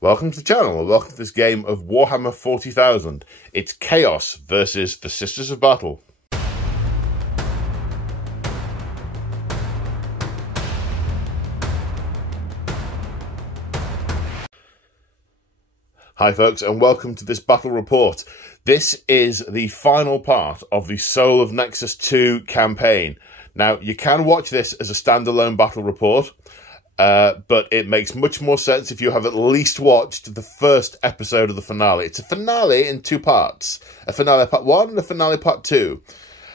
Welcome to the channel, and welcome to this game of Warhammer 40,000. It's Chaos versus the Sisters of Battle. Hi folks, and welcome to this battle report. This is the final part of the Soul of Nexus 2 campaign. Now, you can watch this as a standalone battle report, but it makes much more sense if you have at least watched the first episode of the finale. It's a finale in two parts. A finale part 1 and a finale part 2.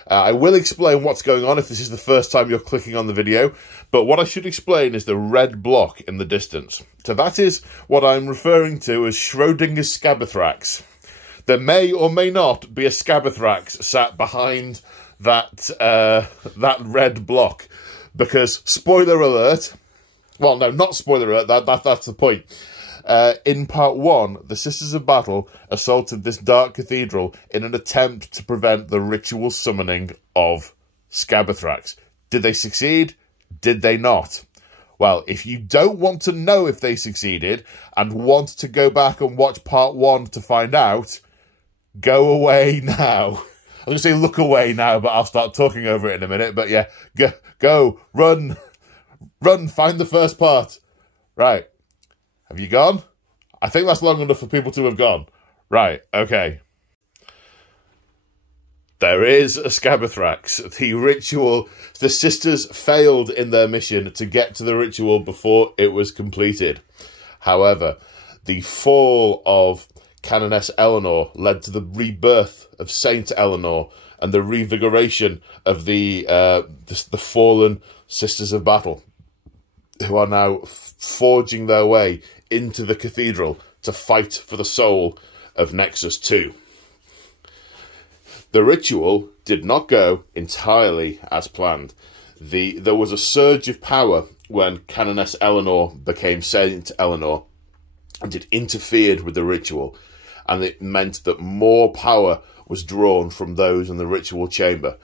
I will explain what's going on if this is the first time you're clicking on the video, but what I should explain is the red block in the distance. So that is what I'm referring to as Schrodinger's Scabothrax. There may or may not be a Scabothrax sat behind that red block, because, spoiler alert, well, no, not spoiler alert, that's the point. In part 1, the Sisters of Battle assaulted this dark cathedral in an attempt to prevent the ritual summoning of Scabothrax. Did they succeed? Did they not? Well, if you don't want to know if they succeeded and want to go back and watch part 1 to find out, go away now. I was going to say look away now, but I'll start talking over it in a minute. But yeah, go, run, find the first part. Right. Have you gone? I think that's long enough for people to have gone. Right, okay. There is a Scabothrax. The ritual, the sisters failed in their mission to get to the ritual before it was completed. However, the fall of Canoness Eleanor led to the rebirth of Saint Eleanor and the revigoration of the fallen Sisters of Battle, who are now forging their way into the cathedral to fight for the soul of Nexus 2. The ritual did not go entirely as planned. There was a surge of power when Canoness Eleanor became Saint Eleanor, and it interfered with the ritual, and it meant that more power was drawn from those in the ritual chamber.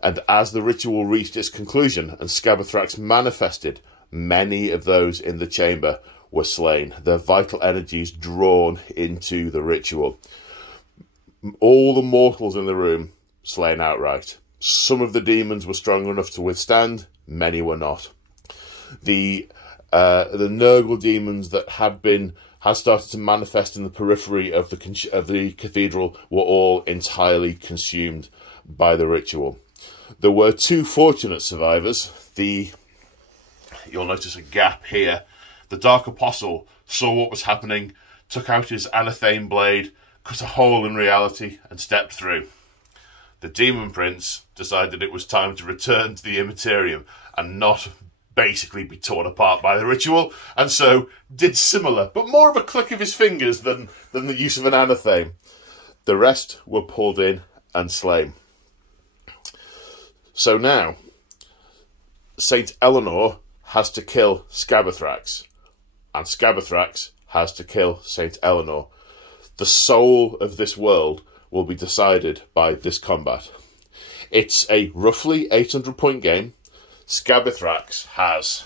And as the ritual reached its conclusion and Scabothrax manifested, many of those in the chamber were slain, their vital energies drawn into the ritual. All the mortals in the room slain outright. Some of the demons were strong enough to withstand, many were not. The Nurgle demons that had started to manifest in the periphery of the cathedral were all entirely consumed by the ritual. There were two fortunate survivors. You'll notice a gap here. The Dark Apostle saw what was happening, took out his anatheme blade, cut a hole in reality, and stepped through. The Demon Prince decided it was time to return to the Immaterium and not basically be torn apart by the ritual, and so did similar, but more of a click of his fingers than the use of an anatheme. The rest were pulled in and slain. So now, Saint Eleanor has to kill Scabothrax, and Scabothrax has to kill Saint Eleanor. The soul of this world will be decided by this combat. It's a roughly 800-point game. Scabothrax has...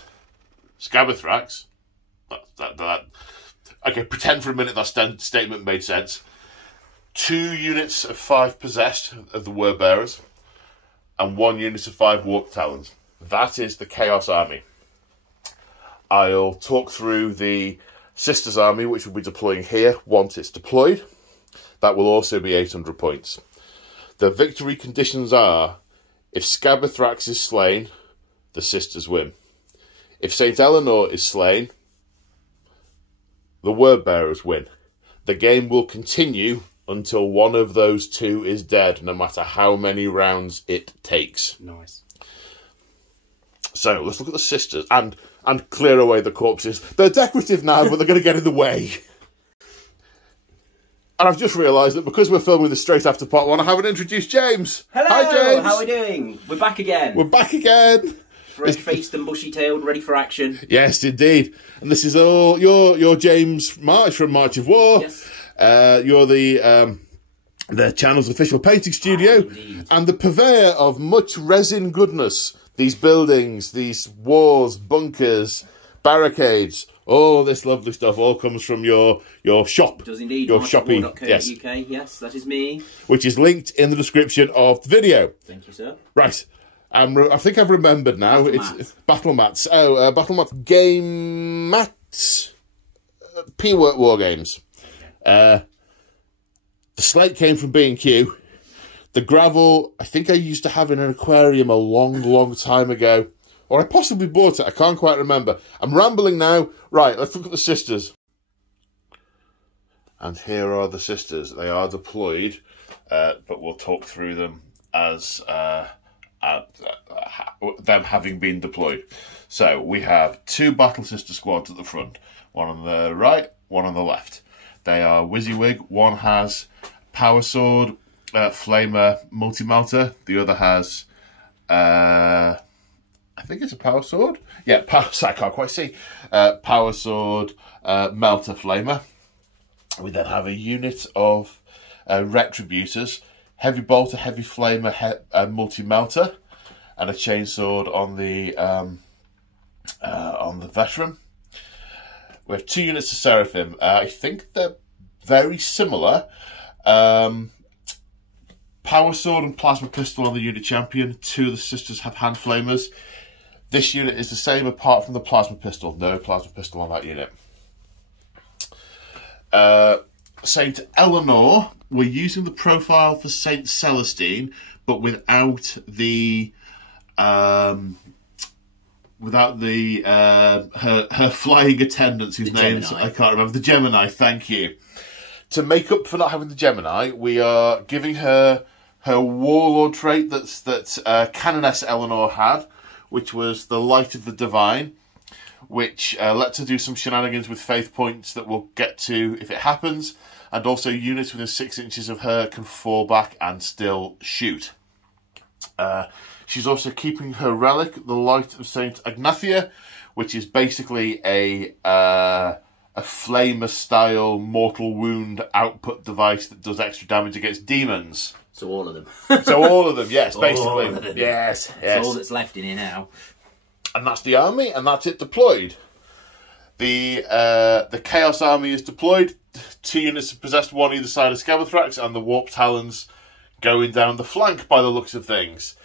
Scabothrax? Okay, pretend for a minute that statement made sense. 2 units of 5 possessed of the Word Bearers, and 1 unit of 5 Warp Talons. That is the Chaos Army. I'll talk through the Sisters Army, which will be deploying here once it's deployed. That will also be 800 points. The victory conditions are, if Scabothrax is slain, the Sisters win. If Saint Eleanor is slain, the Word Bearers win. The game will continue until one of those two is dead, no matter how many rounds it takes. Nice. So, let's look at the Sisters and clear away the corpses. They're decorative now, but they're going to get in the way. And I've just realised that because we're filming this straight after part 1, I haven't introduced James. Hello! Hi, James! How are we doing? We're back again. We're back again. Fresh-faced and bushy-tailed, ready for action. Yes, indeed. And this is all you're James March from March of War. Yes. You're the channel's official painting studio, and the purveyor of much resin goodness. These buildings, these walls, bunkers, barricades, All this lovely stuff all comes from your shop. It does indeed. Your shopping, yes. UK. Yes, that is me. Which is linked in the description of the video. Thank you, sir. Right. I think I've remembered now. It's Battle Mats. Oh, Battle Mats Game Mats. P-Work War Games. The slate came from B&Q. The gravel, I think I used to have in an aquarium a long time ago. Or I possibly bought it. I can't quite remember. I'm rambling now. Right, let's look at the sisters. And here are the sisters. They are deployed, but we'll talk through them as them having been deployed. So we have 2 Battle Sister squads at the front. One on the right, one on the left. They are WYSIWYG. One has Power Sword, Flamer, Multi-Melter. The other has... I think it's a Power Sword. Yeah, I can't quite see. Power Sword, Melter, Flamer. We then have a unit of Retributors, Heavy Bolter, Heavy Flamer, Multi-Melter, and a Chainsword on the Veteran. We have 2 units of Seraphim. I think they're very similar. Power Sword and Plasma Pistol on the unit champion. 2 of the sisters have Hand Flamers. This unit is the same apart from the Plasma Pistol. No Plasma Pistol on that unit. Saint Eleanor, we're using the profile for Saint Celestine, but without the her flying attendants whose names I can't remember. The Gemini, thank you. To make up for not having the Gemini, we are giving her Warlord trait that Canoness Eleanor had, which was the Light of the Divine, which lets her do some shenanigans with faith points that we'll get to if it happens, and also units within 6 inches of her can fall back and still shoot. She's also keeping her relic, the Light of Saint Ignathia, which is basically a Flamer-style mortal wound output device that does extra damage against demons. So all of them. So all of them, yes, basically. All of them. Yes. That's all that's left in here now. And that's the army, and that's it deployed. The Chaos Army is deployed. 2 units of possessed, 1 either side of Scabothrax, and the Warp Talons going down the flank by the looks of things.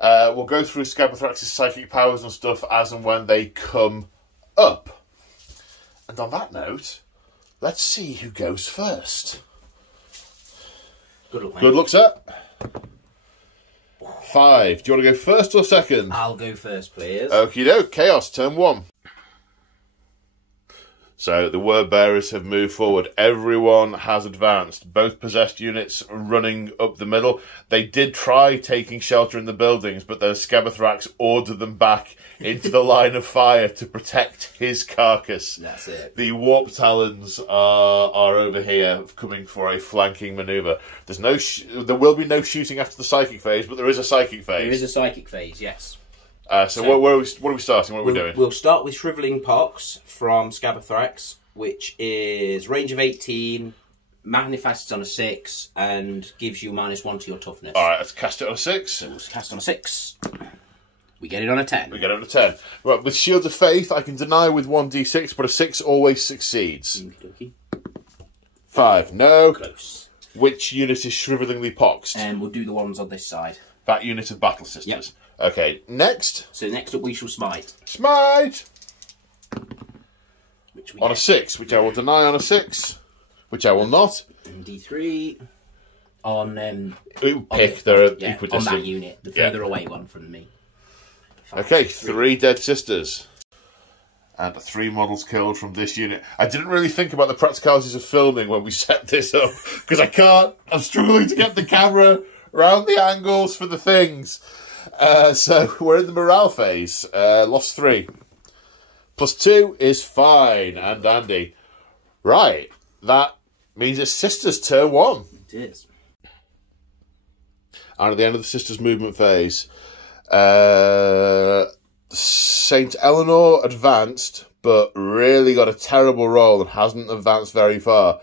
We'll go through Scabothrax's psychic powers and stuff as and when they come up. And on that note, let's see who goes first. Good luck, mate. Good luck, sir. 5. Do you want to go first or second? I'll go first, please. Okie doke. Chaos, turn 1. So the word bearers have moved forward. Everyone has advanced. Both possessed units running up the middle. They did try taking shelter in the buildings, but the Scabothrax ordered them back into the line of fire to protect his carcass. That's it. The Warp Talons are over here, coming for a flanking manoeuvre. There will be no shooting after the psychic phase, but there is a psychic phase. There is a psychic phase, yes. So what are we starting? What are we doing? We'll start with Shriveling Pox from Scabothrax, which is range of 18, manifests on a 6, and gives you -1 to your toughness. Alright, let's cast it on a 6. So we'll cast on a 6. We get it on a 10. We get it on a 10. Right, with Shield of Faith, I can deny with 1d6, but a 6 always succeeds. Okey-dokey. 5, no. Close. Which unit is Shrivelingly Poxed? And we'll do the ones on this side. That unit of Battle Sisters. Yep. Okay, next. So next up we shall smite. Smite! Which we on get. A 6, which I will deny on a 6, which I will not. And D3 on... pick, they're equidistant. On that unit, the further away one from me. 5, okay, 3 dead sisters. And 3 models killed from this unit. I didn't really think about the practicalities of filming when we set this up, because I'm struggling to get the camera around the angles for the things. So we're in the morale phase. Lost 3. +2 is fine and dandy. Right, that means it's Sisters turn 1. It is. And at the end of the Sisters movement phase, Saint Eleanor advanced, but really got a terrible roll and hasn't advanced very far.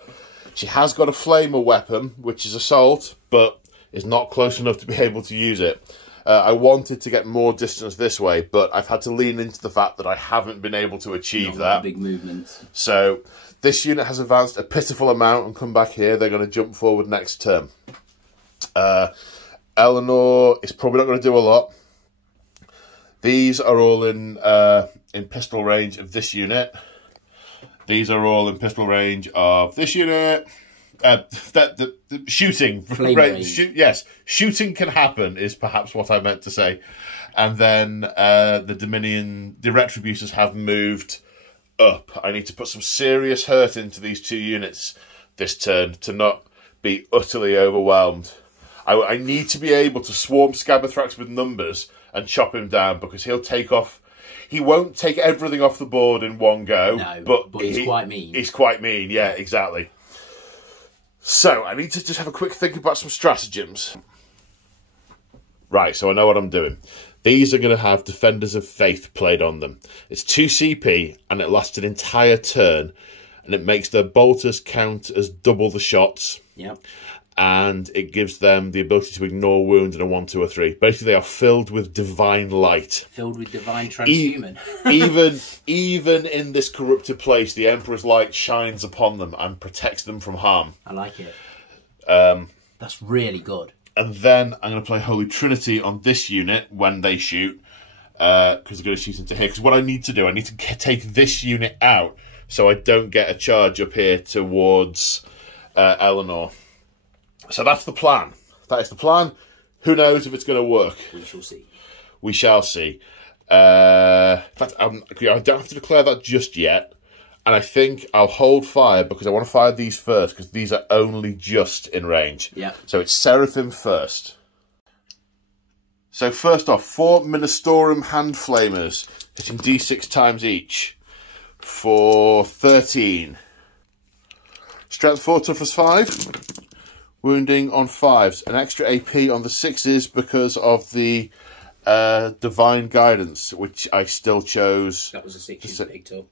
She has got a flamer weapon, which is assault, but is not close enough to be able to use it. I wanted to get more distance this way, but I've had to lean into the fact that I haven't been able to achieve that. Big movements. So this unit has advanced a pitiful amount and come back here. They're going to jump forward next turn. Eleanor is probably not going to do a lot. These are all in pistol range of this unit. These are all in pistol range of this unit. The shooting range. Yes, shooting can happen is perhaps what I meant to say. And then the Retributors have moved up. I need to put some serious hurt into these 2 units this turn to not be utterly overwhelmed. I need to be able to swarm Scabothrax with numbers and chop him down, because he'll take off. He won't take everything off the board in one go, no, but he's quite mean. He's quite mean, yeah, exactly. So I need to just have a quick think about some stratagems. Right, so I know what I'm doing. These are going to have Defenders of Faith played on them. It's 2 CP, and it lasts an entire turn, and it makes their bolters count as double the shots. Yep. And it gives them the ability to ignore wounds in a 1, 2, or 3. Basically, they are filled with divine light. Filled with divine transhuman. even in this corrupted place, the Emperor's light shines upon them and protects them from harm. I like it. That's really good. And then I'm going to play Holy Trinity on this unit when they shoot, because they're going to shoot into here. Because what I need to do, I need to take this unit out so I don't get a charge up here towards Eleanor. So that's the plan. That is the plan. Who knows if it's going to work? We shall see. We shall see. In fact, I don't have to declare that just yet. And I think I'll hold fire because I want to fire these first, because these are only just in range. Yeah. So it's Seraphim first. So first off, 4 Ministorum Hand Flamers, hitting D6 times each for 13. Strength 4, toughness 5. Wounding on 5s. An extra AP on the 6s because of the Divine Guidance, which I still chose. That was a 6 you picked up.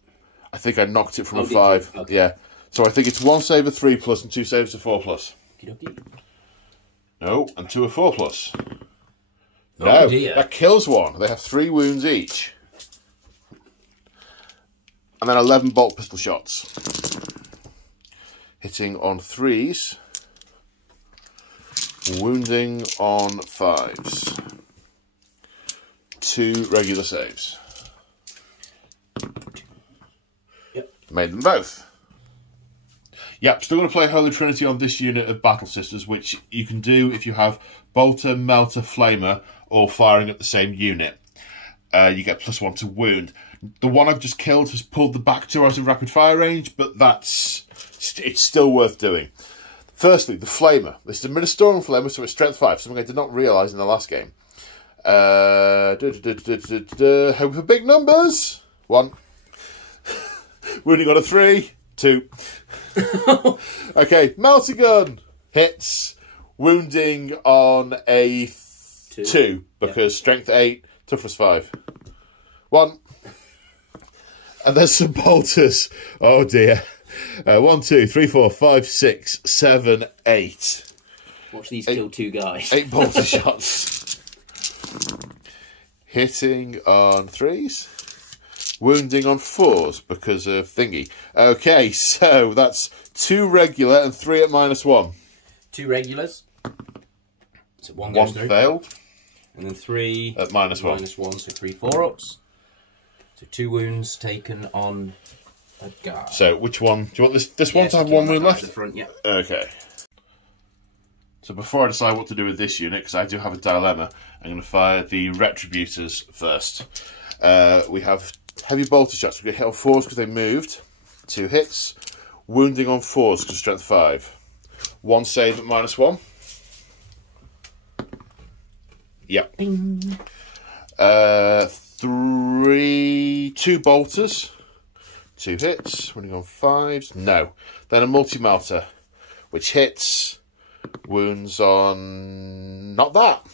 I think I knocked it from a 5. Okay. Yeah. So I think it's 1 save of 3+, and 2 saves of 4+. No, and 2 of 4+. No, that kills 1. They have 3 wounds each. And then 11 bolt pistol shots. Hitting on 3s. Wounding on 5s. 2 regular saves. Yep. Made them both. Yep, still going to play Holy Trinity on this unit of Battle Sisters, which you can do if you have Bolter, Melter, Flamer, all firing at the same unit. You get +1 to wound. The one I've just killed has pulled the back 2 out of rapid fire range, but it's still worth doing. Firstly, the Flamer. This is a Ministorum Flamer, so it's Strength 5, something I did not realise in the last game. Hope for big numbers. 1. Wounding on a 3. 2. Okay, Melter Gun. Hits. Wounding on a 2 because Strength 8, Toughness 5. 1. And there's some bolters. Oh dear. 1, 2, 3, 4, 5, 6, 7, 8. Watch these kill 2 guys. 8 bolter shots. Hitting on 3s. Wounding on 4s because of thingy. Okay, so that's 2 regular and 3 at -1. 2 regulars. So 1 goes through. Failed. And then 3 at -1. -1, so 3 4-ups. So 2 wounds taken on a guy. So which one? Do you want this one to have 1 wound left? The front, yeah. Okay. So before I decide what to do with this unit, because I do have a dilemma, I'm going to fire the Retributors first. We have heavy bolter shots. We get hit on 4s because they moved. 2 hits. Wounding on 4s because Strength 5. 1 save at -1. Yep. 2 bolters. 2 hits. Wounding on 5s. No. Then a multi-melter, which hits. Wounds on... not that.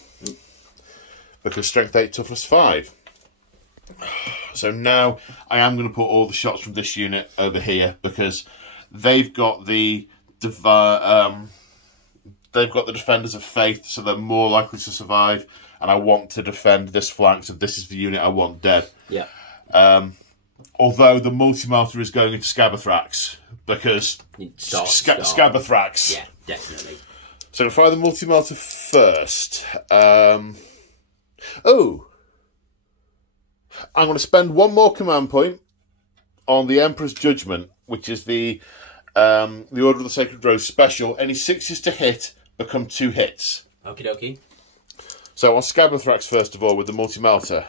Because Strength 8, Toughness 5. So now I am going to put all the shots from this unit over here because they've got the Defenders of Faith, so they're more likely to survive, and I want to defend this flank, so this is the unit I want dead. Yeah. Although the multi-melter is going into Scabathrax, because Scabathrax. Yeah, definitely. So I'm going to fire the multi-melter first. I'm going to spend one more command point on the Emperor's Judgment, which is the Order of the Sacred Rose special. Any 6s to hit become 2 hits. Okie dokie. So on Scabathrax, first of all, with the multi-melter.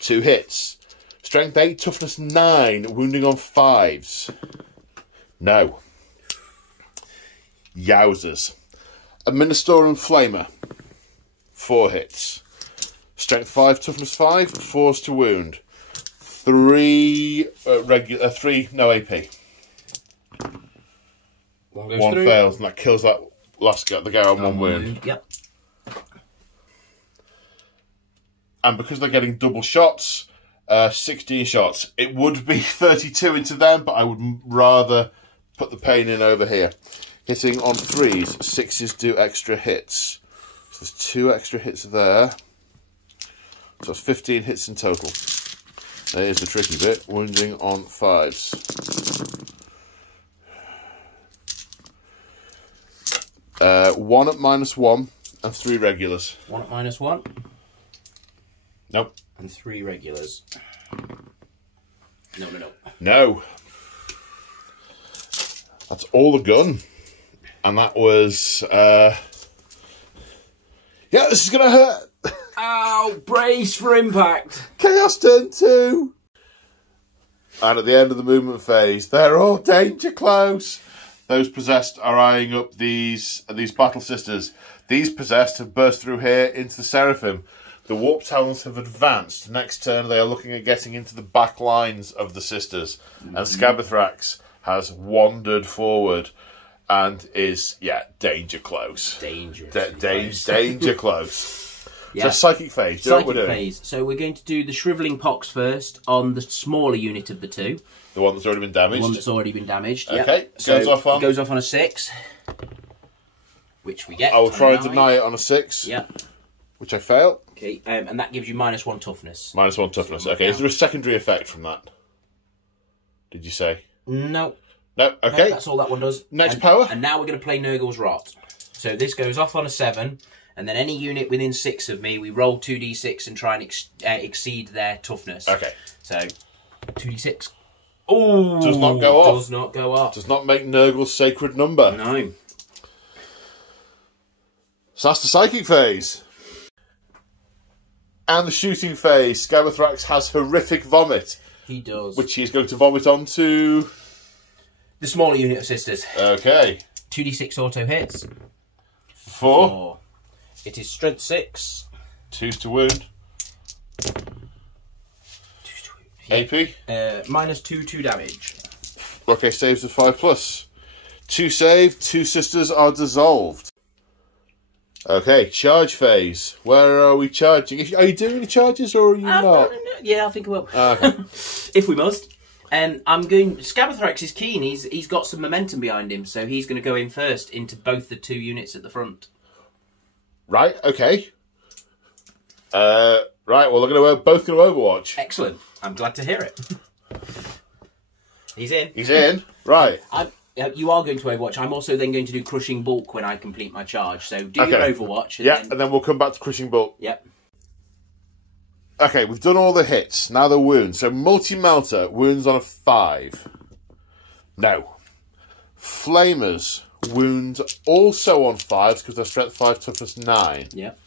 2 hits. Strength 8, toughness 9, wounding on 5s. No. Yowzers. A Ministorum Flamer. 4 hits. Strength 5, toughness 5, 4s to wound. 3 no AP. One fails, and that kills that last guy, the guy on 1 wound. Yep. And because they're getting double shots, 16 shots. It would be 32 into them, but I would rather put the pain in over here. Hitting on 3s, 6s do extra hits. So there's 2 extra hits there. So it's 15 hits in total. There's the tricky bit. Wounding on 5s. One at -1 and 3 regulars. 1 at -1. Nope. And 3 regulars. No. No. That's all the gun. And that was... yeah, this is going to hurt. Ow! Brace for impact. Chaos turn 2. And at the end of the movement phase, they're all danger close. Those possessed are eyeing up these battle sisters. These possessed have burst through here into the Seraphim. The Warp Talons have advanced. Next turn, they are looking at getting into the back lines of the sisters. And Scabathrax has wandered forward and is, danger close. Danger close. Yeah. So psychic phase. Psychic phase. So we're going to do the Shrivelling Pox first on the smaller unit of the 2. The one that's already been damaged. The one that's already been damaged. Okay. Yep. So it goes off on a 6, which we get. I will try and deny it on a 6. Yeah. Which I fail. Okay. And that gives you -1 toughness. -1 toughness. Okay. Is there a secondary effect from that? Did you say? No. No. Okay. No, that's all that one does. Next power. And now we're going to play Nurgle's Rot. So this goes off on a 7. And then any unit within 6 of me, we roll 2d6 and try and exceed their toughness. Okay. So, 2d6. Oh! Does not go off. Does not go off. Does not make Nurgle's sacred number. No. So that's the psychic phase. And the shooting phase. Scabathrax has horrific vomit. He does. Which he's going to vomit onto... the smaller unit of sisters. Okay. 2d6 auto hits. 4. It is strength 6. 2s to wound. AP? -2 damage. Okay, saves of 5+. 2 save, 2 sisters are dissolved. Okay, charge phase. Where are we charging? Are you doing any charges or are you not? Yeah, I think I will. Okay. If we must. I'm going... Scabathrax is keen. He's got some momentum behind him, so he's going to go in first into both the 2 units at the front. Right, okay. Right, well, they're both going to Overwatch. Excellent. I'm glad to hear it. He's in. He's in. Right. You are going to Overwatch. I'm also then going to do Crushing Bulk when I complete my charge. So do your Overwatch. And then we'll come back to Crushing Bulk. Yep. Okay, we've done all the hits. Now the wounds. So multi-melter, wounds on a 5. No. Flamers, wounds also on 5s because they're strength 5, toughness 9. Yep.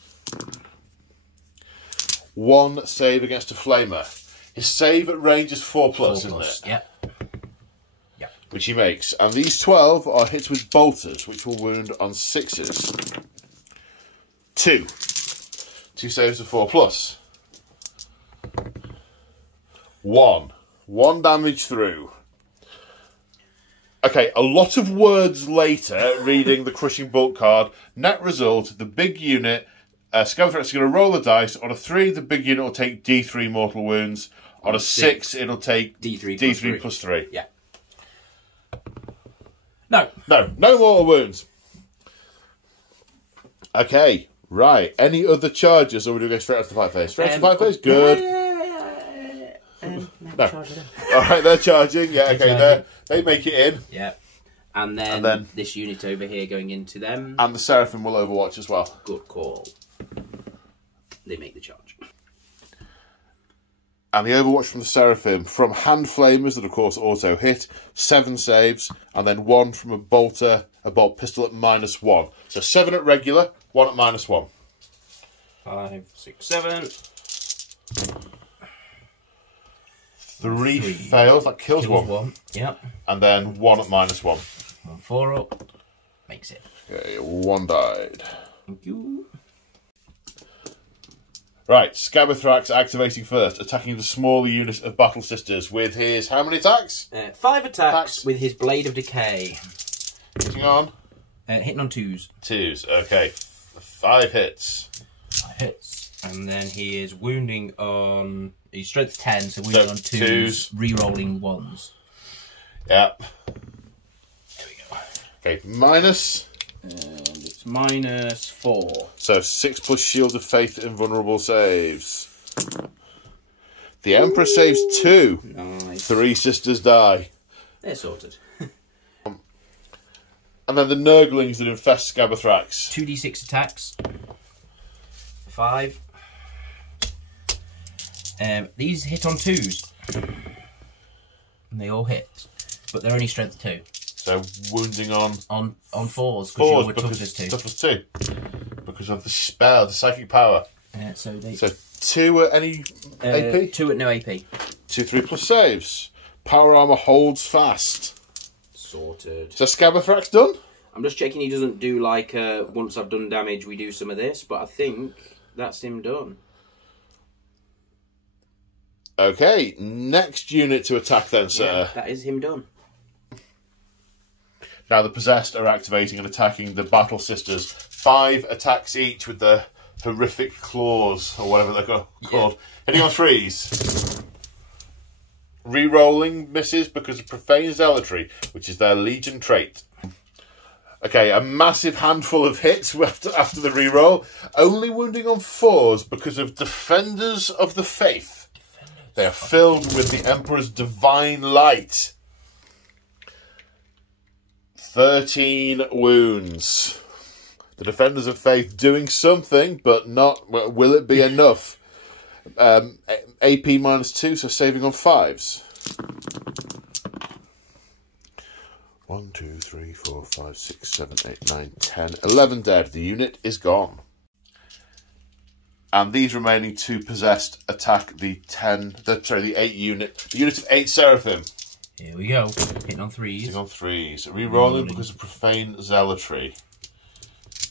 1 save against a flamer. His save at range is 4+, isn't it? Yep. Which he makes. And these 12 are hits with bolters, which will wound on 6s. 2. 2 saves of 4+. 1. 1 damage through. Okay, a lot of words later, reading the Crushing Bulk card. Net result, the big unit, Scabathrax is going to roll the dice. On a 3, the big unit will take D3 mortal wounds. On a 6, it'll take D3 plus 3. Yeah. No mortal wounds. Okay, Right. Any other charges, or would we go straight off the fight phase? Straight off the fight phase? Good. No. Alright, they're charging. Yeah, okay. They make it in. Yeah. And then this unit over here going into them. And the Seraphim will overwatch as well. Good call. They make the charge. And the overwatch from the Seraphim, from hand flamers that of course auto hit, 7 saves, and then 1 from a bolt pistol at -1. So 7 at regular, 1 at -1. 5, 6, 7. 3 fails, that kills one. Yep. And then 1 at -1. 1 4 up. Makes it. Okay, 1 died. Thank you. Right, Scabathrax activating first, attacking the smaller unit of Battle Sisters with his how many attacks? 5 attacks with his Blade of Decay. Hitting on? Hitting on 2s. 2s, okay. 5 hits. 5 hits. And then he is wounding on... He's strength 10, so wounding on 2s, re-rolling 1s. Yep. There we go. Okay, minus... And it's -4. So 6 plus Shield of Faith invulnerable saves. The Emperor saves 2. Nice. 3 sisters die. They're sorted. And then the Nurglings that infest Scabathrax. 2d6 attacks. 5. These hit on 2s. And they all hit. But they're only strength 2. So wounding on 4s, because toughness 2. Because of the spell, the psychic power. So 2 at any AP? 2 at no AP. 2 3 plus saves. Power armor holds fast. Sorted. So Scabathrax done? I'm just checking he doesn't do like once I've done damage we do some of this, but I think that's him done. Okay, next unit to attack then, sir. Yeah, that is him done. Now the Possessed are activating and attacking the Battle Sisters. 5 attacks each with the horrific claws, or whatever they're called. Yeah. Hitting on 3s. Re-rolling misses because of Profane Zealotry, which is their Legion trait. Okay, a massive handful of hits after the re-roll. Only wounding on 4s because of Defenders of the Faith. They are filled with the Emperor's Divine Light. 13 wounds. The Defenders of Faith doing something, but not... Will it be enough? AP -2, so saving on 5s. 1, 2, 3, 4, 5, 6, 7, 8, 9, 10, 11 dead. The unit is gone. And these remaining 2 Possessed attack the 8 unit. The unit of 8 Seraphim. Here we go. Hitting on 3s. Hitting on 3s. Re-rolling because of Profane Zealotry,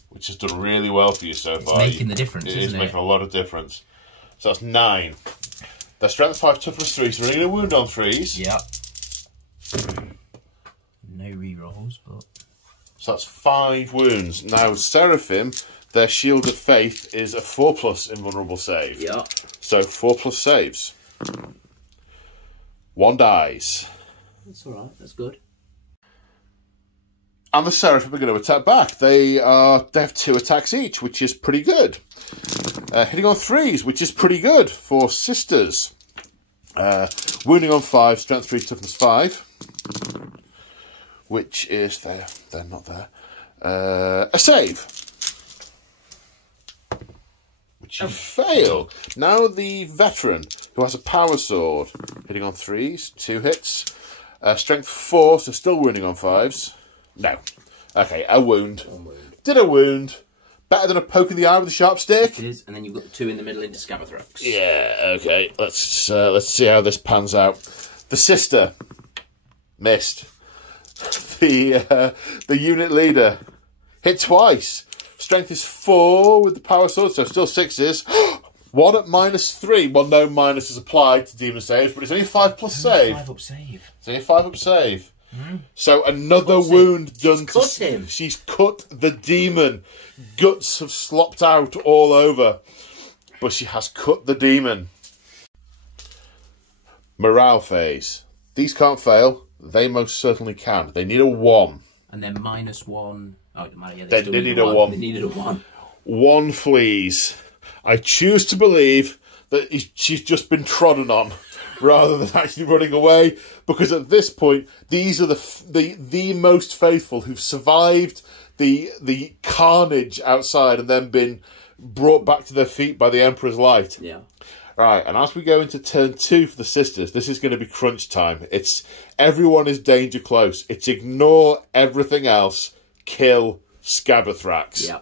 which has done really well for you so far. It's making the difference, isn't it? It is making a lot of difference. So that's 9. Their strength 5, toughness 3, so they're going to wound on 3s. Yep. No re-rolls, but... So that's 5 wounds. Now, Seraphim, their Shield of Faith is a 4+ invulnerable save. Yeah. So 4+ saves. 1 dies. That's alright, that's good. And the Seraphim are going to attack back. They have 2 attacks each, which is pretty good. Hitting on 3s, which is pretty good for sisters. Wounding on 5, strength 3, toughness 5. Which is there. They're not there. A save. Which you fail. Now the veteran, who has a power sword. Hitting on 3s, 2 hits. Strength 4, so still wounding on 5s. No. Okay, a wound. Did a wound. Better than a poke in the eye with a sharp stick. It is, and then you've got the 2 in the middle into Scabathrax. Yeah, okay. Let's see how this pans out. The sister missed. The unit leader hit twice. Strength is 4 with the power sword, so still 6s. 1 at -3. Well, no minus is applied to demon saves, but it's only 5+ save. 5 up save. It's only 5 up save. So another wound done. She's cut him. She's cut the demon. Guts have slopped out all over, but she has cut the demon. Morale phase. These can't fail. They most certainly can. They need a 1. And then -1. Oh, yeah, they need a 1. They needed a 1. 1 flees. I choose to believe that she's just been trodden on rather than actually running away, because at this point these are the most faithful who've survived the carnage outside and then been brought back to their feet by the Emperor's light. Yeah. Right, and as we go into turn 2 for the sisters, this is going to be crunch time. It's everyone is danger close. It's ignore everything else, kill Scabathrax. Yeah.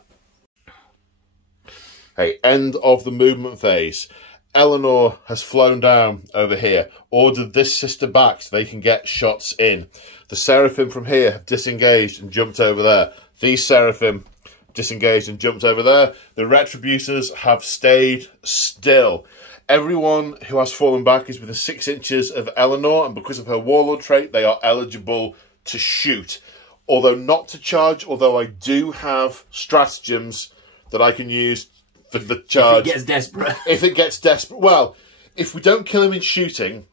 Hey, end of the movement phase. Eleanor has flown down over here, ordered this sister back so they can get shots in. The Seraphim from here have disengaged and jumped over there. These Seraphim disengaged and jumped over there. The Retributors have stayed still. Everyone who has fallen back is within 6 inches of Eleanor, and because of her Warlord trait, they are eligible to shoot. Although not to charge, although I do have stratagems that I can use for the charge. If it gets desperate. If it gets desperate. Well, if we don't kill him in shooting,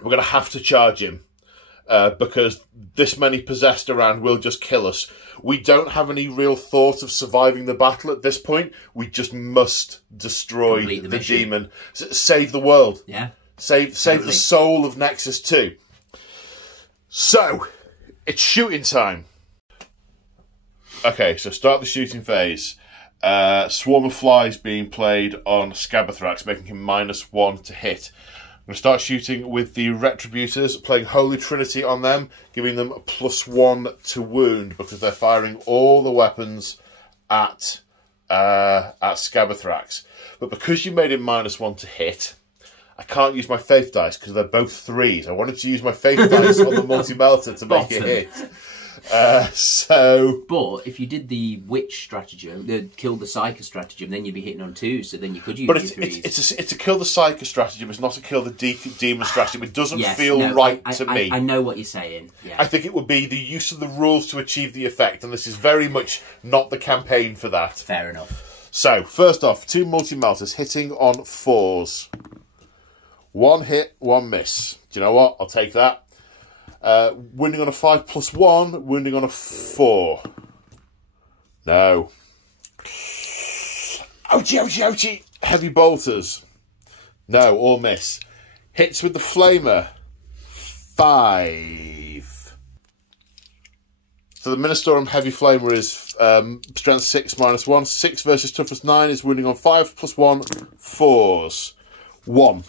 we're going to have to charge him. Because this many possessed around will just kill us. We don't have any real thought of surviving the battle at this point. We just must destroy the demon. Save the world. Yeah. Save the soul of Nexus 2. So, it's shooting time. Okay, so start the shooting phase. Swarm of Flies being played on Scabathrax, making him -1 to hit. I'm going to start shooting with the Retributors, playing Holy Trinity on them, giving them a +1 to wound, because they're firing all the weapons at Scabathrax. But because you made him -1 to hit, I can't use my Faith dice because they're both 3s. I wanted to use my Faith dice on the multi-melter to make it hit. But if you did the witch stratagem, the kill the psyker stratagem, then you'd be hitting on 2, so then you could use your 3s. It's a kill the psyker stratagem. It's not a kill the demon stratagem. It doesn't feel right to me. I know what you're saying. Yeah. I think it would be the use of the rules to achieve the effect, and this is very much not the campaign for that. Fair enough. So first off, 2 multi-melters hitting on 4s. 1 hit, 1 miss. Do you know what? I'll take that. Wounding on a 5+1, wounding on a 4. No. Ouchie, ouchie, ouchie. Heavy bolters. No, all miss. Hits with the flamer. 5. So the Ministorum Heavy Flamer is strength 6 -1. 6 versus toughness 9 is wounding on 5+1, 4s. 1.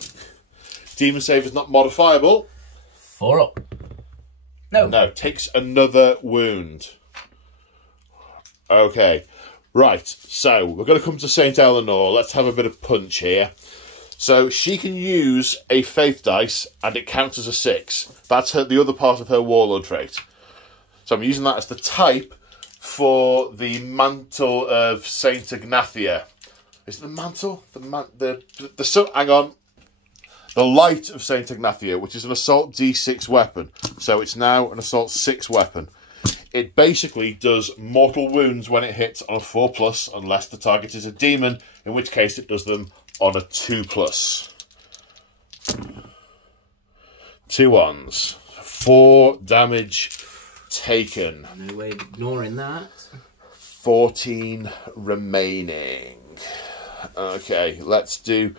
Demon save is not modifiable. 4 up. No, takes another wound. Okay, right, so we're going to come to St. Eleanor. Let's have a bit of punch here. So she can use a Faith dice, and it counts as a 6. That's the other part of her Warlord trait. So I'm using that as the type for the Mantle of St. Ignathia. Is it the Mantle? Hang on. The Light of St. Ignathia, which is an Assault D6 weapon. So it's now an Assault 6 weapon. It basically does mortal wounds when it hits on a 4+, unless the target is a demon, in which case it does them on a 2+. 2 1s. 4 damage taken. No way of ignoring that. 14 remaining. Okay, let's do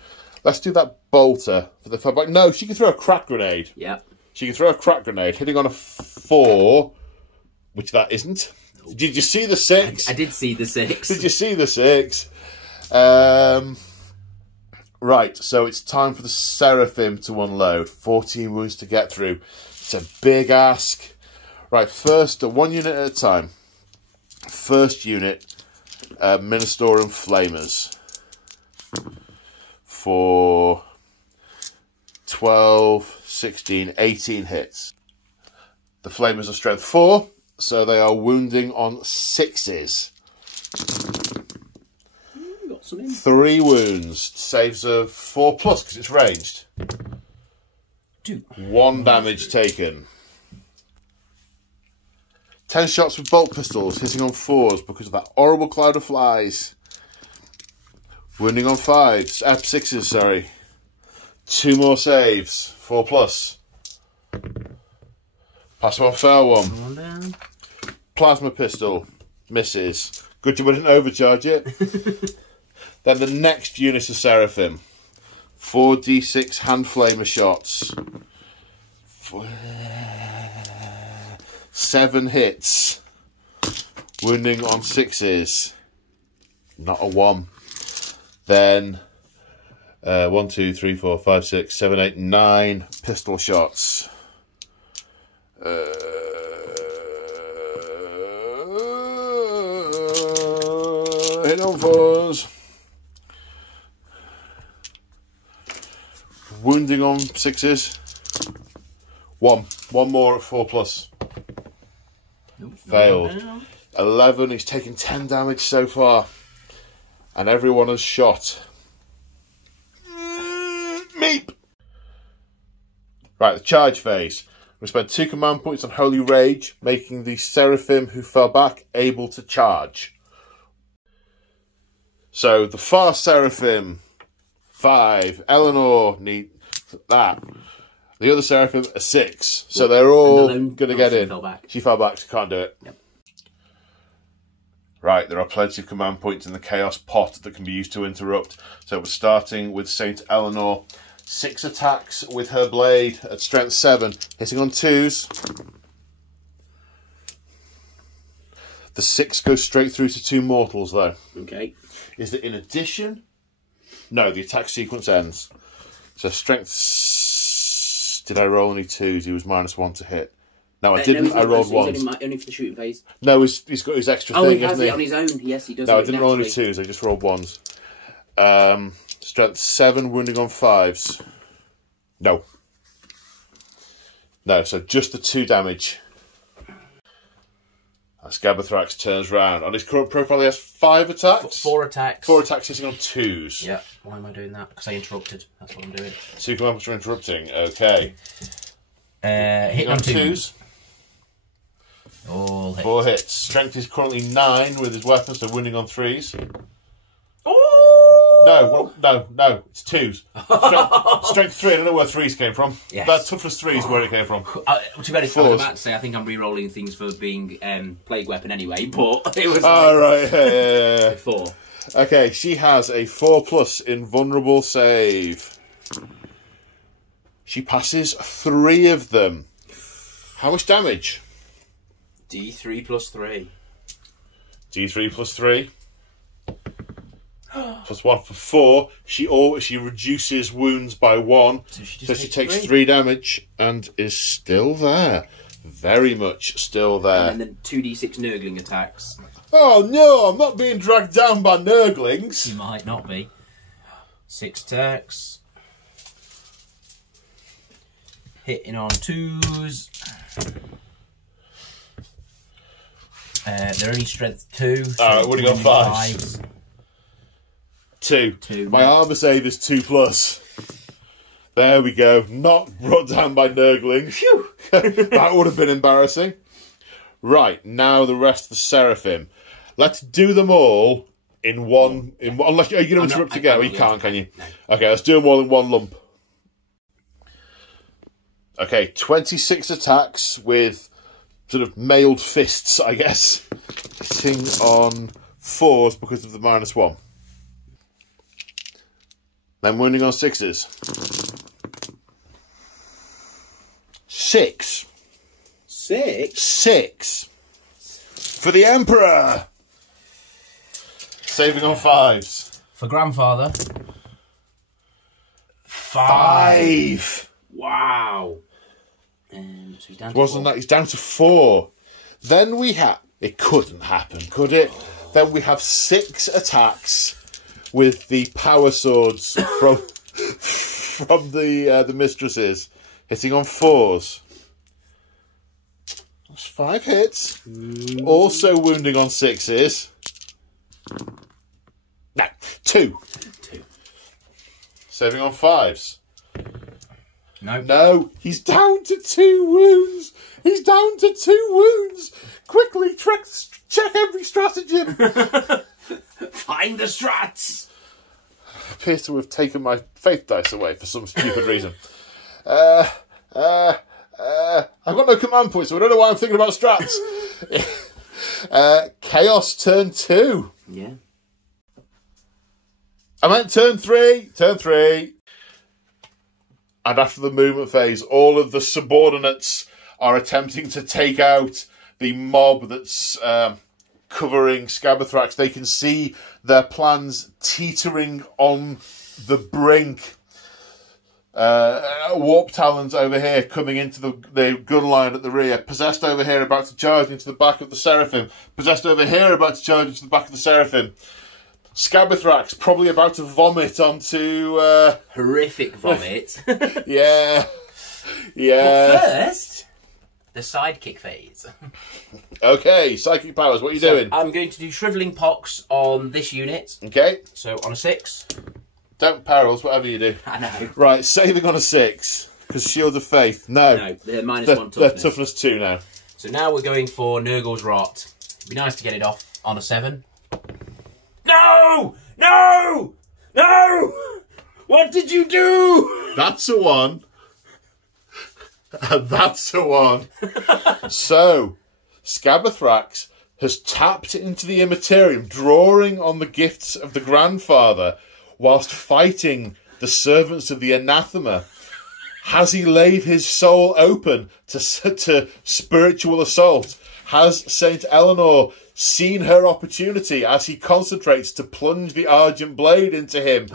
that bolter for the far back. No, she can throw a crack grenade. Yeah. She can throw a crack grenade, hitting on a 4, which that isn't. Nope. Did you see the 6? I did see the 6. Did you see the 6? Right, so it's time for the Seraphim to unload. 14 wounds to get through. It's a big ask. Right, first, 1 unit at a time. First unit, Ministorum Flamers. For 12, 16, 18 hits. The Flamers are strength 4, so they are wounding on 6s. Got some in. 3 wounds, saves a 4+, because it's ranged. 2. 1 damage taken. 10 shots with bolt pistols, hitting on 4s because of that horrible cloud of flies. Wounding on 5s, 6s, sorry. 2 more saves, 4+. Pass one, fail one. One down. Plasma pistol, misses. Good job I didn't overcharge it. Then the next unit of Seraphim. 4d6 hand flamer shots. 7 hits. Wounding on 6s. Not a 1. Then 1, 2, 3, 4, 5, 6, 7, 8, 9 pistol shots. Hit on 4s. Wounding on 6s. 1 more at 4+. Nope, Failed. no. 11. He's taken 10 damage so far. And everyone has shot. Meep! Right, the charge phase. We spent 2 command points on Holy Rage, making the Seraphim who fell back able to charge. So the far Seraphim, 5. Eleanor, need that. The other Seraphim are 6. So they're all going to get in. She fell back, she can't do it. Yep. Right, there are plenty of command points in the Chaos pot that can be used to interrupt. So we're starting with Saint Eleanor. 6 attacks with her blade at strength 7, hitting on 2s. The 6 goes straight through to 2 mortals, though. Okay. Is that in addition? No, the attack sequence ends. So strength... Did I roll any 2s? He was -1 to hit. No, I didn't. No, I rolled 1s. Only for the shooting phase. No, he's got his extra thing, he has hasn't he? it on his own. Yes, he does. No, I didn't roll any 2s. I just rolled 1s. Strength 7, wounding on 5s. No. No, so just the 2 damage. As Gabathrax turns round. On his current profile, he has 5 attacks. 4 attacks. 4 attacks hitting on 2s. Yeah. Why am I doing that? Because I interrupted. That's what I'm doing. 2 commandments for interrupting. Okay. Hit on 2s. All hits. 4 hits. Strength is currently 9 with his weapon, so wounding on 3s. Oh! No, it's 2s. Strength 3, I don't know where 3s came from. Yes. That toughness 3 is where it came from. To be honest, I was about to say I think I'm re-rolling things for being plague weapon anyway, but it was Right, yeah. 4. Okay, she has a 4+ invulnerable save. She passes 3 of them. How much damage? D3 plus 3. D3 plus 3. Plus 1 for 4. She reduces wounds by 1. So she takes 3 damage and is still there. Very much still there. And then 2d6 nurgling attacks. Oh no, I'm not being dragged down by nurglings. You might not be. 6 attacks. Hitting on 2s. They're only strength 2. So Alright, what do you got? 5s? 2. My armour save is 2+. There we go. Not brought down by nurglings. Phew. That would have been embarrassing. Right, now the rest of the Seraphim. Let's do them all in one. Unless, are you going to interrupt again? You can't, can you? No. Okay, let's do them all in one lump. Okay, 26 attacks with sort of mailed fists, I guess. Hitting on 4s because of the -1. Then wounding on 6s. 6. 6. For the Emperor. Saving on 5s. For grandfather. 5. Wow. So he's down to Wasn't 4. that? He's down to 4. Then we have... It couldn't happen, could it? Then we have 6 attacks with the power swords from the mistresses, hitting on 4s. That's 5 hits. Also wounding on 6s. No, 2. Saving on 5s. No, he's down to 2 wounds. He's down to 2 wounds. Quickly, check every stratagem. Find the strats. I appear to have taken my faith dice away for some stupid reason. I've got no command points, so I don't know why I'm thinking about strats. Chaos turn 2. Yeah. I meant turn 3. Turn 3. And after the movement phase, all of the subordinates are attempting to take out the mob that's covering Scabothrax. They can see their plans teetering on the brink. Warp Talons over here coming into the gun line at the rear. Possessed over here about to charge into the back of the Seraphim. Possessed over here about to charge into the back of the Seraphim. Scabothrax probably about to vomit onto... Horrific vomit. Yeah. Yeah. But first, the sidekick phase. Okay, psychic powers, what are you doing? I'm going to do Shriveling Pox on this unit. Okay. So on a 6. Don't perils, whatever you do. I know. Right, saving on a 6. Because Shield of Faith. No. No, they're -1 toughness. They're toughness 2 now. So now we're going for Nurgle's Rot. It'd be nice to get it off on a 7. No! No! No! What did you do? That's a 1. And that's a 1. So, Scabothrax has tapped into the Immaterium, drawing on the gifts of the Grandfather, whilst fighting the servants of the Anathema. Has he laid his soul open to spiritual assault? Has Saint Eleanor seen her opportunity as he concentrates to plunge the Argent Blade into him?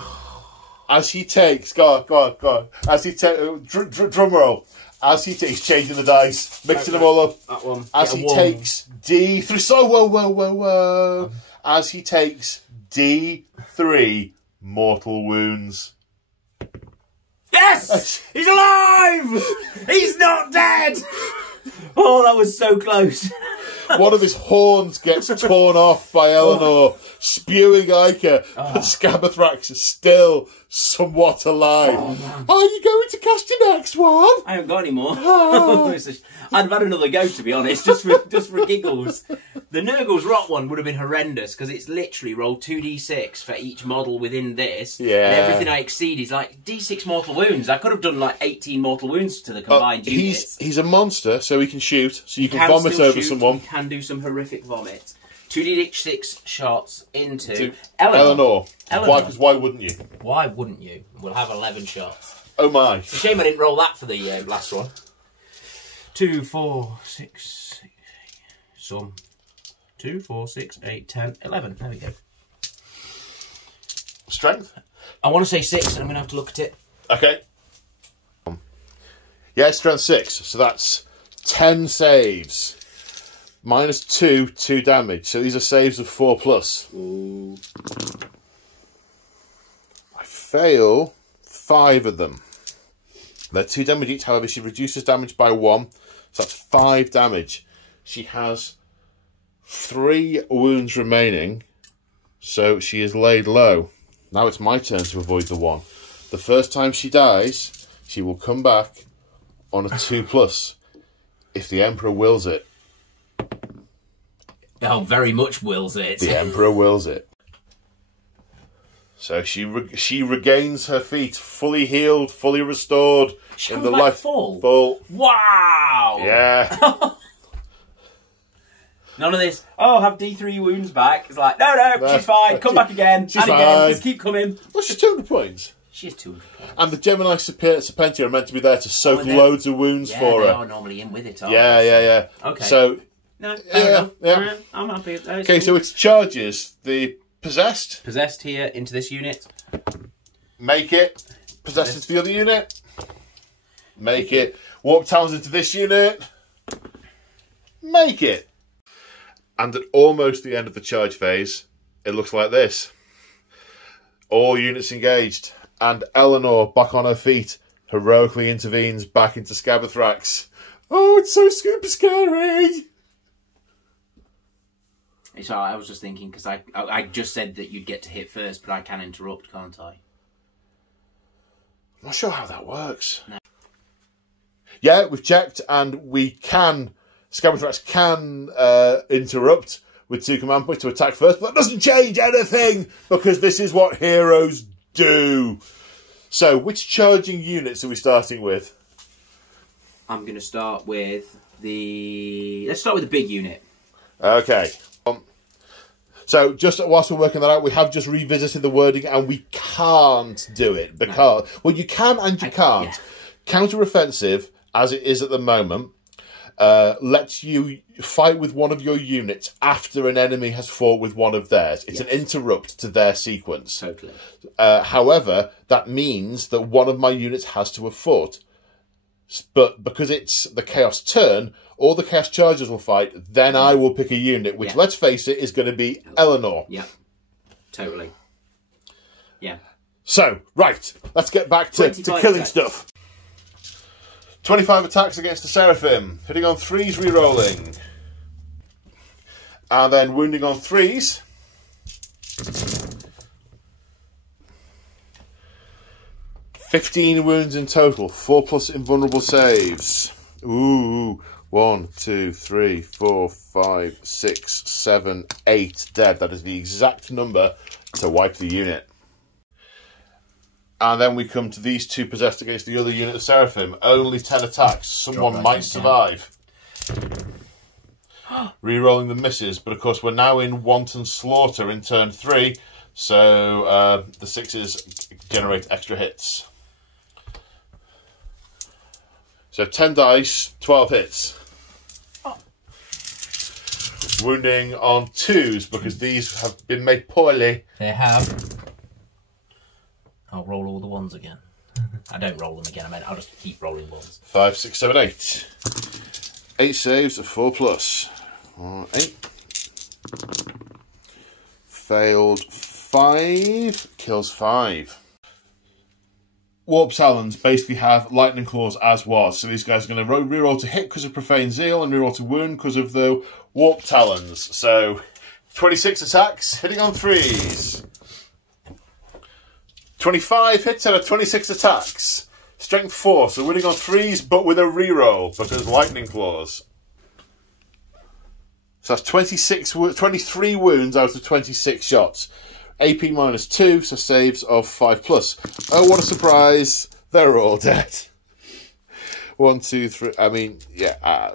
As he takes... Go on. As he takes... drum roll. As he takes... changing the dice. Mixing them all up. That one. As he takes D3... So, whoa. As he takes D3 mortal wounds. Yes! He's alive! He's not dead! Oh, that was so close. One of his horns gets torn off by Eleanor, spewing ichor, but Scabothrax is still somewhat alive. Are you going to cast your next one? I haven't got any more. I'd have had another go, to be honest, just for giggles. The Nurgle's Rot one would have been horrendous, because it's literally roll 2d6 for each model within this. Yeah. And everything I exceed is like d6 mortal wounds. I could have done like 18 mortal wounds to the combined units. He's a monster, so he can shoot, so you can vomit over someone. He can do some horrific vomit. 2d6 shots into Eleanor. Why wouldn't you? Why wouldn't you? We'll have 11 shots. Oh my. It's a shame I didn't roll that for the last one. 2, 4, 6, 8, some. 2, 4, 6, 8, 10, 11. There we go. Strength? I want to say 6, and I'm going to have to look at it. Okay. Yeah, strength 6. So that's 10 saves. -2, 2 damage. So these are saves of 4+. Ooh. I fail 5 of them. They're 2 damage each. However, she reduces damage by 1. So that's 5 damage. She has 3 wounds remaining. So she is laid low. Now it's my turn to avoid the 1. The first time she dies, she will come back on a 2+. If the Emperor wills it. Oh, very much wills it. The Emperor wills it. So she regains her feet, fully healed, fully restored. She comes back full? Wow! Yeah. None of this, have D3 wounds back. It's like, no, she's fine. Come back again. She's fine. Again. Just keep coming. Well, she's 200 points. She is 200 points. And the Gemini Serpentia are meant to be there to soak loads of wounds for her. They are normally in with it, aren't they? Yeah. Okay. So, no, fair enough. Yeah. I'm happy. Okay, so it's charges. The Possessed. Possessed here into this unit. Make it. Possessed into the other unit. Make it. Warp Talons into this unit. Make it. And at almost the end of the charge phase, it looks like this. All units engaged. And Eleanor, back on her feet, heroically intervenes back into Scabothrax. Oh, it's so super scary. It's all right, I was just thinking, because I just said that you'd get to hit first, but I can interrupt, can't I? I'm not sure how that works. No. Yeah, we've checked, and we can... Scabothrax can interrupt with 2 command points to attack first, but that doesn't change anything, because this is what heroes do. So, which charging units are we starting with? I'm going to start with the... Let's start with the big unit. Okay. So just whilst we're working that out, we have just revisited the wording, and we can't do it because well, you can and you can't. Yeah. Counter-offensive, as it is at the moment, lets you fight with one of your units after an enemy has fought with one of theirs. It's an interrupt to their sequence. Totally. However, that means that one of my units has to have fought. But because it's the Chaos turn, all the Chaos Chargers will fight, then I will pick a unit, which, let's face it, is going to be Eleanor. Yeah, totally. Yeah. So, right, let's get back to killing stuff. 25 attacks against the Seraphim, hitting on 3s, re-rolling. And then wounding on 3s. $15 wounds in total, 4+ invulnerable saves. Ooh, 1, 2, 3, 4, 5, 6, 7, 8 dead. That is the exact number to wipe the unit. And then we come to these 2 possessed against the other unit of Seraphim. Only 10 attacks. Someone might survive. Rerolling the misses, but of course we're now in wanton slaughter in turn 3, so the 6s generate extra hits. So 10 dice, 12 hits. Wounding on 2s because these have been made poorly. They have. I'll roll all the ones again. I don't roll them again, I'll just keep rolling ones. 5, 6, 7, 8. 8 saves of 4+. 8. Failed 5. Kills 5. Warp Talons basically have Lightning Claws as was. So these guys are going to reroll to hit because of Profane Zeal and reroll to wound because of the Warp Talons. So 26 attacks, hitting on 3s. 25 hits out of 26 attacks. Strength 4, so winning on 3s but with a reroll because Lightning Claws. So that's 23 wounds out of 26 shots. AP -2, so saves of 5+. Oh, what a surprise. They're all dead. 1, 2, 3. I mean, yeah.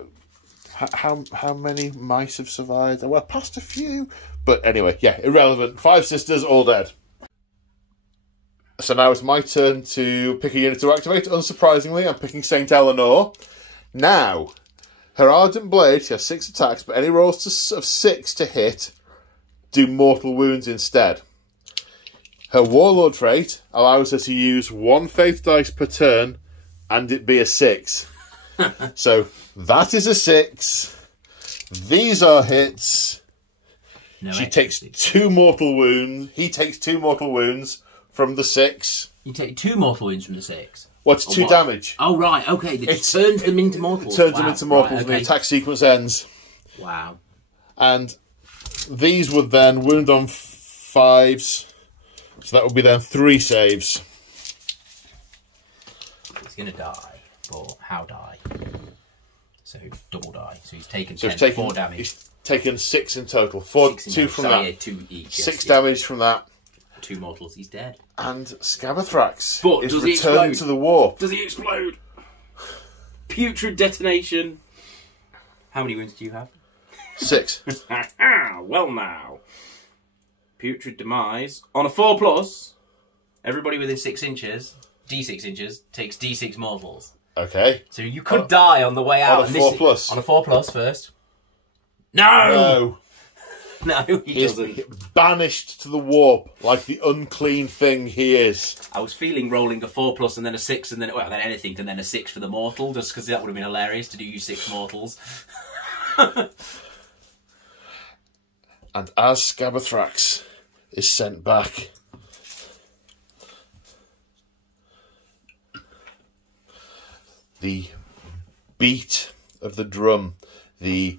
How many mice have survived? Well, past a few. But anyway, yeah, irrelevant. 5 sisters, all dead. So now it's my turn to pick a unit to activate. Unsurprisingly, I'm picking Saint Eleanor. Now, her Ardent Blade, she has 6 attacks, but any rolls of 6 to hit do mortal wounds instead. Her Warlord trait allows her to use 1 faith dice per turn and it be a 6. So that is a 6. These are hits. No, she takes 2 mortal wounds. He takes 2 mortal wounds from the 6. You take 2 mortal wounds from the 6? What's 2 damage? Oh, right, okay. It turns them into mortals. It turns them into mortals and the attack sequence ends. Wow. And these would then wound on 5s. So that would be then 3 saves. He's going to die. But how die? So double die. So he's taken 4 damage. He's taken 6 in total. 2 from that. Yeah, 2 each. 6 damage from that. 2 mortals. He's dead. And Scabathrax is does he returned explode? to the warp. Does he explode? Putrid detonation. How many wounds do you have? 6. Well now. Putrid demise. On a 4+, everybody within 6 inches, D6 inches, takes D6 mortals. Okay. So you could die on the way out. On a 4+. On a 4+ first. No! No. No, he doesn't. Banished to the warp like the unclean thing he is. I was feeling rolling a 4+ and then a 6 and then, well, then anything and then a 6 for the mortal, just because that would have been hilarious to do you 6 mortals. And as Scabathrax is sent back, the beat of the drum, the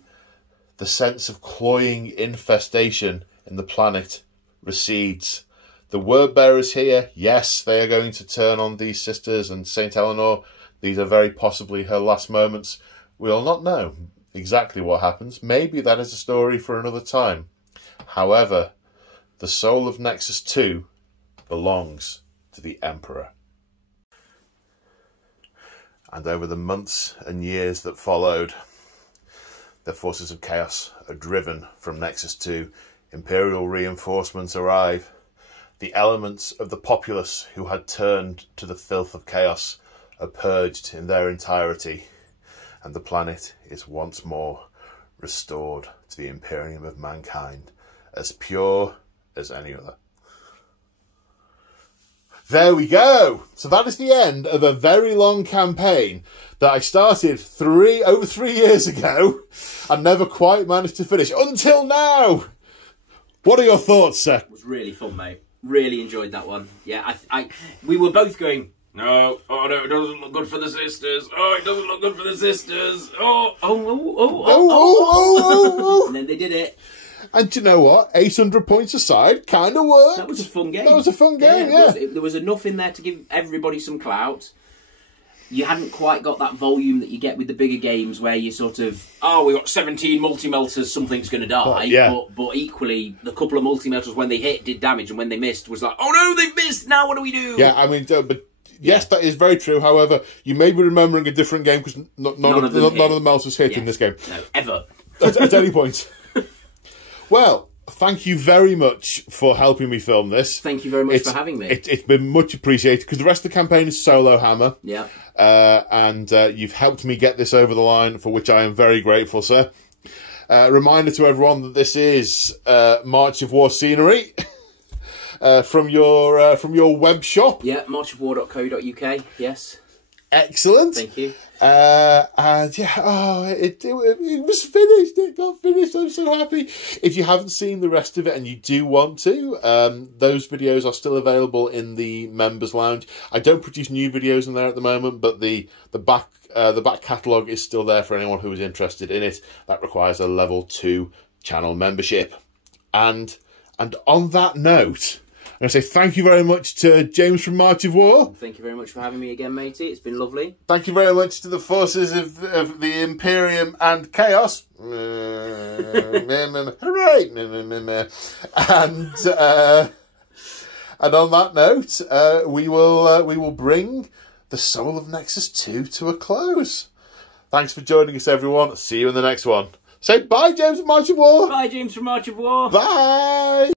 sense of cloying infestation in the planet recedes. The word bearers here, yes, they are going to turn on these sisters and Saint Eleanor. These are very possibly her last moments. We'll not know exactly what happens. Maybe that is a story for another time. However, the soul of Nexus 2 belongs to the Emperor. And over the months and years that followed, The forces of chaos are driven from Nexus 2. Imperial reinforcements arrive. The elements of the populace who had turned to the filth of chaos are purged in their entirety, and the planet is once more restored to the Imperium of mankind, as pure as any other. There we go. So that is the end of a very long campaign that I started over 3 years ago and never quite managed to finish until now. What are your thoughts, sir? It was really fun, mate. Really enjoyed that one. Yeah, we were both going, no, oh no, it doesn't look good for the sisters. Oh, it doesn't look good for the sisters. And then they did it. And do you know what? 800 points aside, kind of worked. That was a fun game. That was a fun game, yeah. There was enough in there to give everybody some clout. You hadn't quite got that volume that you get with the bigger games where you sort of, oh, we got 17 multi-melters, something's going to die. But equally, the couple of multi-melters, when they hit, did damage, and when they missed, was like, oh no, they've missed, now what do we do? Yeah, I mean, but yes, that is very true. However, you may be remembering a different game because none of the melters hit in this game. No, ever. At any point. Well, thank you very much for helping me film this. Thank you very much for having me. It's been much appreciated because the rest of the campaign is solo hammer. Yeah. And you've helped me get this over the line, for which I am very grateful, sir. Reminder to everyone that this is March of War scenery from your web shop. Yeah, marchofwar.co.uk. Yes. Excellent. Thank you. And yeah, it was finished. It got finished. I'm so happy. If you haven't seen the rest of it and you do want to, those videos are still available in the members lounge. I don't produce new videos in there at the moment, but the back catalogue is still there for anyone who is interested in it. That requires a level 2 channel membership. And on that note, I'm going to say thank you very much to James from March of War. Thank you very much for having me again, matey. It's been lovely. Thank you very much to the forces of the Imperium and Chaos. Hooray! And on that note, we will bring the Soul of Nexus 2 to a close. Thanks for joining us, everyone. See you in the next one. Say bye, James from March of War. Bye, James from March of War. Bye.